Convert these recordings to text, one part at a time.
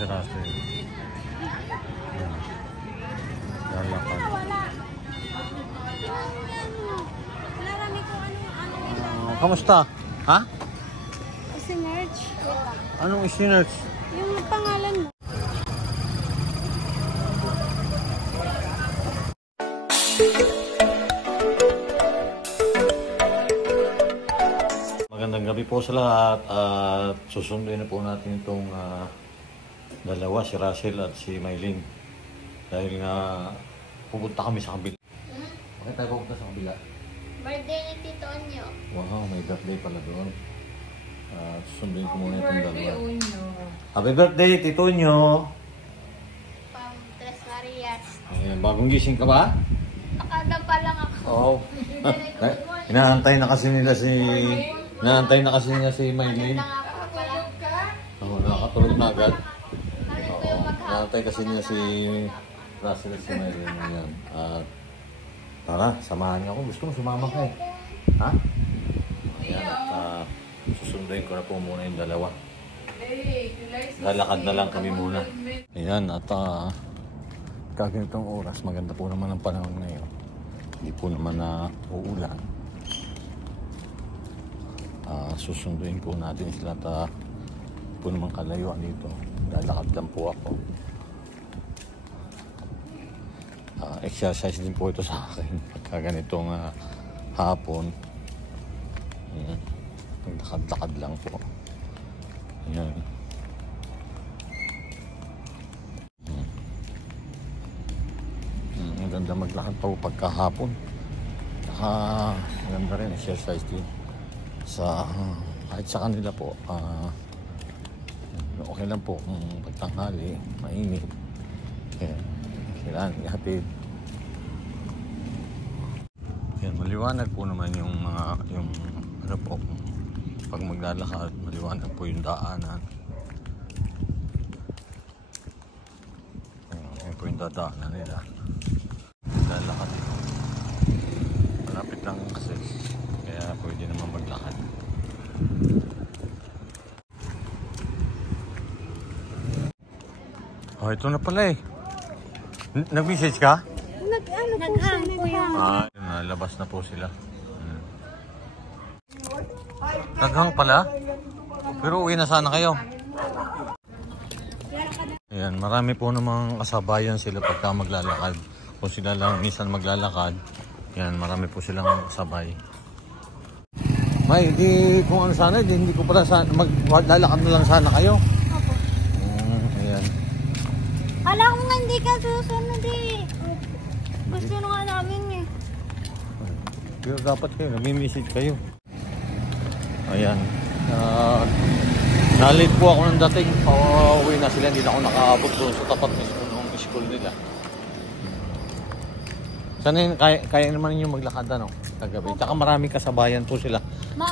si Russell. Lalakad. Kamusta? Ha? Isinerge. Anong isinerge? Yung pangalan mo. Magandang gabi po sa lahat at susunduin na po natin itong dalawa, si Russell at si Mylene. Dahil nga pupunta kami sa kabila. Bakit tayo pupunta sa kabila? Birthday ni Tito Onyo. Wow, may birthday pala doon. Susunduin ko muna itong dalawa. Happy birthday, Tito Onyo! Pang Tres Marias. Bagong gising ka ba? Nakada pa lang ako. Oo. Inaantay na kasi nila si Mylene. Oo, nakakatulog na agad. Oo, inaantay kasi nila si Russell at si Mylene. Ayan. At tara, samahan niyo ako. Gusto mo sumama ka eh. Ha? Ayan, at susunduin ko na po muna yung dalawa. Lalakad na lang kami muna. Ayan, at kaganitong oras, maganda po naman ang panahon ngayon. Hindi po naman na uulan. Susunduin po natin sila at po naman kalayuan dito. Lalakad lang po ako. Exercise din po ito sa akin pagka ganitong hapon. Ayan. Lakad-lakad lang po. Ayan. Ang ganda maglakad po pagka hapon. Maganda rin exercise din sa kahit sa kanila po. Okay lang po kung pagtanghali mainit. Kailangan ihatid. Yan, maliwanag po naman yung ano po, pag maglalakad, maliwanag po yung daanan. Yan po yung dadaanan nila. Lalakad ito. Malapit lang kasi, kaya pwede naman maglakad. Oh, ito na pala eh. Nag-message ka? Nag-hang po yung... Nalabas na po sila. Naghang pala? Pero uwi na sana kayo. Ayan, marami po namang kasabayan sila pagka maglalakad. Kung sila lang minsan maglalakad, yan, marami po silang kasabay. May, kung ano sana, hindi ko pala maglalakad na lang sana kayo. Opo. Ayan. Kala ko nga hindi ka susunod eh. Gusto na nga namin eh. Pero dapat kayo, nami-message kayo. Ayan. Nalit po ako ng dating. Pauwi na sila, hindi na ako nakaabot doon sa tapat ng school nila. Sana yun, kaya naman ninyo maglakad ano, kagabi. Tsaka maraming kasabayan po sila.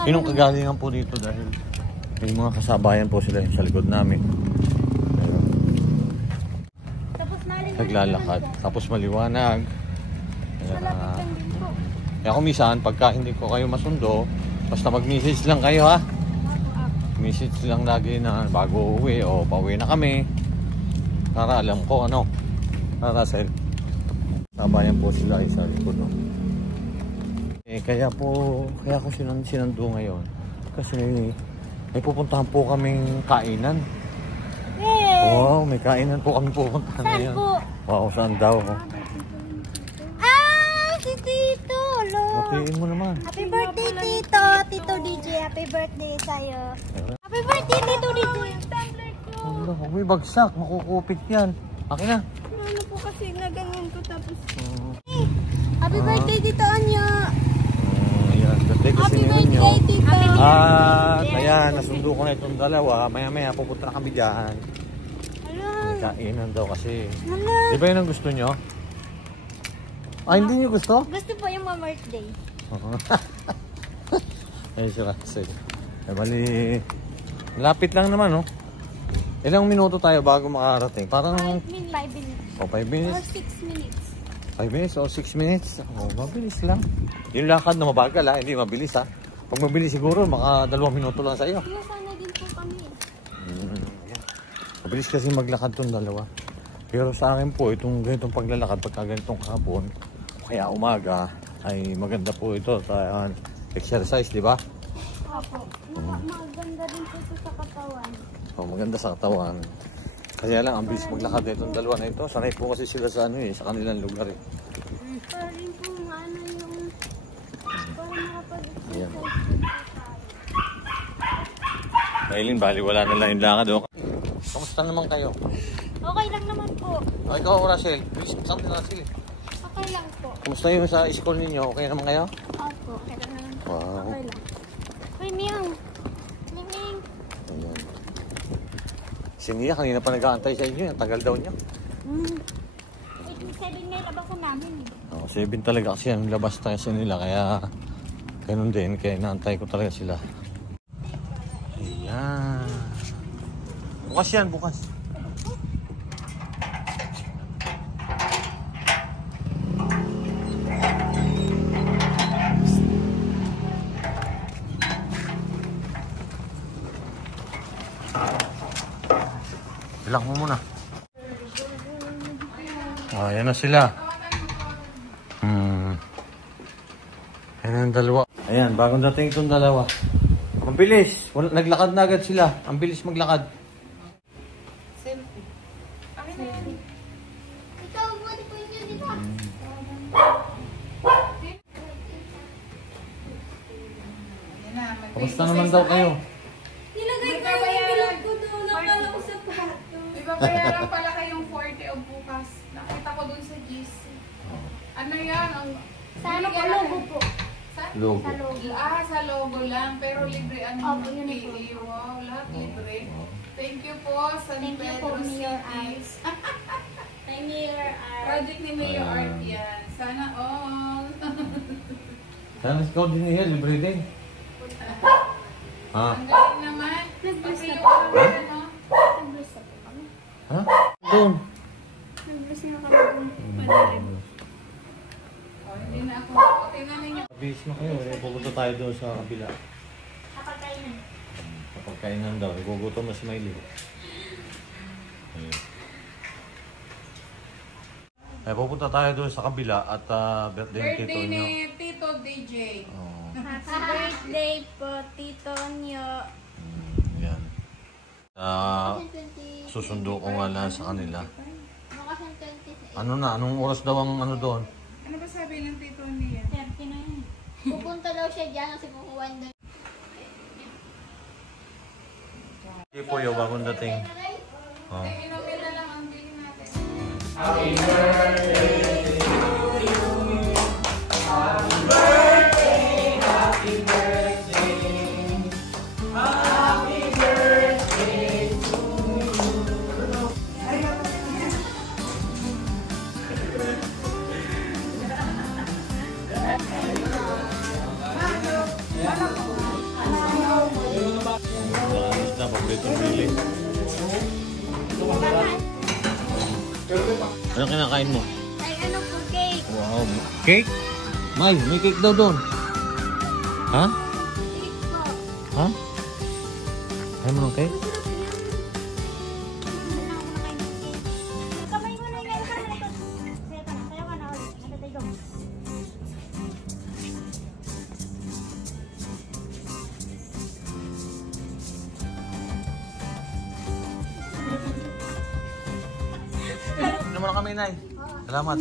Yun ang kagalingan po dito dahil may mga kasabayan po sila sa likod namin. Naglalakad. Tapos maliwanag. Kaya kung minsan, pagka hindi ko kayo masundo, basta mag-message lang kayo ha. Message lang lagi na bago uwi o pauwi na kami. Para alam ko ano. Para sa sabayan po sila sa likod. No? Kaya ko sinando ngayon. Kasi may pupuntahan po kaming kainan. Yay! Wow, may kainan po kami pupuntahan ngayon. Saan po? Wow, saan daw? Si Tito! Okay mo naman. Happy birthday, Tito! Tito DJ, happy birthday sa'yo. Happy birthday, Tito DJ! Wala, may bagsak. Makukupit yan. Akin na. Ano po kasi na ganyan ko tapos... Happy birthday, Tito Onyo! Ayan, birthday kasi Happy ninyo. birthday, Tito! Ayan, nasundo ko na itong dalawa. Maya-maya pupunta na kami dyan. May kainan daw kasi. Di ba yun ang gusto nyo? Hindi nyo gusto? Gusto po yung ma-birthday. Ayun si Russell. Bali, lapit lang naman, no? Ilang minuto tayo bago makarating? Parang... 5 minutes. 5 minutes? Or 6 minutes. 5 minutes o 6 minutes? Mabilis lang. Yung lakad na mabagal hindi mabilis ha. Pag mabilis siguro, maka 2 minuto lang sa'yo. Sana din po kami. Mabilis kasi maglakad tong dalawa. Pero sa akin po, itong ganitong paglalakad, pagka ganitong hapon, kaya umaga, ay maganda po ito. Exercise, di ba? Opo. Maganda din po ito sa katawan. Oh, maganda sa katawan. Kaya lang, ang bilis maglakad itong dalawa na ito. Sanay po kasi sila sa sa kanilang lugar eh. Para rin po maano yung... Para Ayan. makapag-exercise. Maylin, bali wala na lang yung lakad. Oh. Kamusta naman kayo? Okay lang naman po. Oh, ikaw, Russell. Bilis mo saan Russell eh. Okay lang po. Kamusta yung sa school ninyo? Okay naman kayo? Opo. Okay lang naman po. Wow. Okay lang. Uy, Miyang. Liming. Ayan. Si Nia, kanina pa nag-aantay sa inyo. Ang tagal daw niya. 7 na labas namin eh. Oh, 7 talaga kasi ang labas tayo sa nila. Kaya ganun din. Kaya inaantay ko talaga sila. Ayan. Bukas yan, bukas. Ilang mo muna. Ayan na sila. Ayan ang dalawa. Ayan, bagong dating itong dalawa. Ang bilis. Naglakad na agad sila. Ang bilis maglakad. Ikaw, buti po yun yun, di ba? Kamusta naman daw kayo? Nilagay ko yung bilog ko doon. Nakala ko sa pato. Ibabayaran pala kayong 40 o bukas. Nakita ko dun sa GC. Ano yan? Sa ano po, logo po. Sa? Logo. Sa logo. Sa logo lang. Pero libre ang Opo, yun po. pili. Wow, lahat libre. Thank you po sa Thank you po, Pedro Mayor City. Arts. Kay Mayor Arts. Project ni Mayor Art yan. Sana all. Sana ikaw din niya, libre din. Ha? Ang galing naman. Nag-bless Pati na yung po. ano. Nag-bless na po kami. Ha? Doon. Nag-bless na kami doon. Padarin. Oh, hindi na ako. Tingnan ninyo. Bis na kayo. Pupunta tayo doon sa kabila. Kapag kayo na. Kapag kainan daw, igugutom na si Miley. Ay, pupunta tayo doon sa kabila at birthday ng tito Birthday nyo. ni Tito DJ. Oh, Happy birthday po, Tito Nyo. yan. Susundo ko nga lang sa kanila. Bukas ang 26. Ano na? Anong oras daw ang ano doon? Ano ba sabi ng Tito niya? 30 na yun. Pupunta daw siya dyan kasi kukuha doon. Hindi po yung bagong dating. Oh. Inumin na lang ang bilhin natin. Alis na, paborito bili. Ano kinakain mo? Ay, ano po, cake. Wow, cake? May cake daw doon. Ha? Cake po. Ha? Ayaw mo ng cake? Kamay mo na yan. Sayo ka na ulit. Natatay ko. Ano mo na kami, Nay? Salamat.